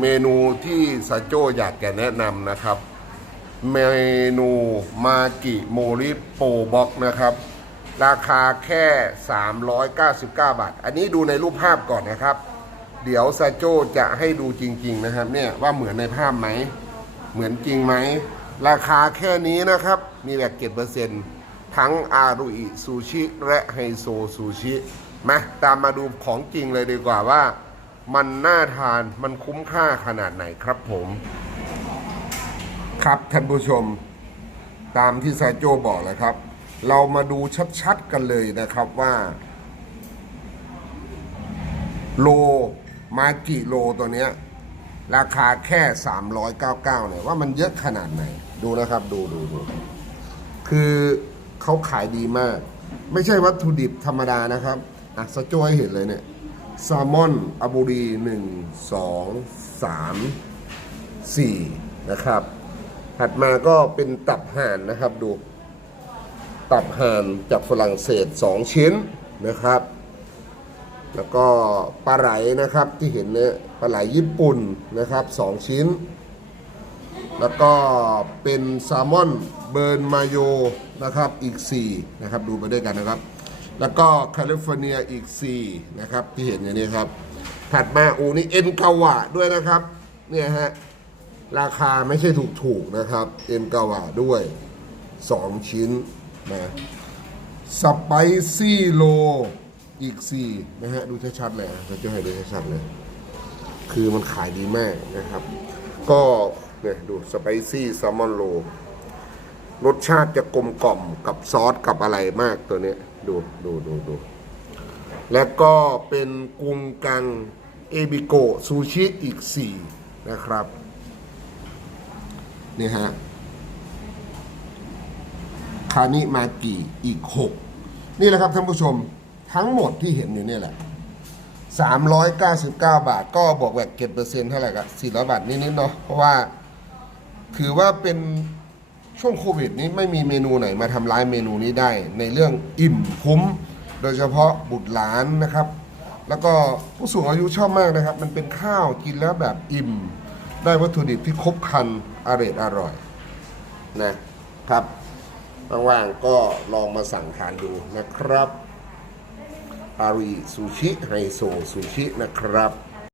เมนูที่ซาโจอยากจะแนะนำนะครับ เมนูมากิโมริโปบ็อกนะครับ ราคาแค่ 399 บาท อันนี้ดูในรูปภาพก่อนนะครับ เดี๋ยวซาโจจะให้ดูจริง ๆ นะครับ เนี่ยว่าเหมือนในภาพไหม เหมือนจริงไหม ราคาแค่นี้นะครับ มีแบบเก็บเปอร์เซ็นต์ทั้งอารุอิซูชิและไฮโซซูชิมาตามมาดูของจริงเลยดีกว่าว่า มันน่าทานมันคุ้มค่าขนาดไหนครับผม ครับท่านผู้ชม ตามที่ซาโจบอกเลยครับ เรามาดูชัดๆกันเลยนะครับว่า โลมากิโลตัวเนี้ย ราคาแค่ 399เนี่ยว่ามันเยอะขนาดไหน ดูนะครับ ดูดูดูคือเขาขายดีมาก ไม่ใช่วัตถุดิบธรรมดานะครับอะสโจให้เห็นเลยเนี่ย แซลมอนอาบูรีหนึ่งสองสามสี่นะครับ ถัดมาก็เป็นตับห่านนะครับดู ตับห่านจากฝรั่งเศส2ชิ้นนะครับ แล้วก็ปลาไหลนะครับที่เห็นเนี่ยปลาไหลญี่ปุ่นนะครับ2ชิ้น แล้วก็เป็นแซลมอนเบิร์นมาโยนะครับอีก4นะครับดูไปด้วยกันนะครับ แล้วก็แคลิฟอร์เนียอีก 4 นะครับ ที่เห็นอย่างนี้ครับ ถัดมาอูนี่เอ็นกาวะด้วยนะครับ เนี่ยฮะ ราคาไม่ใช่ถูกๆนะครับ เอ็นกาวะด้วย 2 ชิ้นนะสไปซี่โลอีก 4 นะฮะ ดูชัดๆเลยเราจะให้ดูชัดๆเลย คือมันขายดีมากนะครับ ก็เนี่ยดูสไปซี่แซลมอนโล รสชาติจะกลมกล่อมกับซอสกับอะไรมากตัวนี้ดูดูดูดู แล้วก็เป็นกุงกังเอบิโกซูชิอีก 4 นะครับ นี่ฮะ คานิมากิอีก 6 นี่แหละครับท่านผู้ชมทั้งหมดที่เห็นอยู่นี่แหละ 399 บาทก็บอกแบบเก็บเปอร์เซ็นต์เท่าไหร่ก็400 บาทนิดๆเนาะเพราะว่าถือว่าเป็น ช่วงโควิดนี้ไม่มีเมนูไหนมาทำร้ายเมนูนี้ได้ ในเรื่องอิ่มคุ้ม โดยเฉพาะบุตรหลานนะครับ แล้วก็ผู้สูงอายุชอบมากนะครับ มันเป็นข้าวกินแล้วแบบอิ่ม ได้วัตถุดิบที่ครบครันอร่อยอร่อยนะครับว่างๆก็ลองมาสั่งทานดูนะครับอารีซูชิไฮโซซูชินะครับ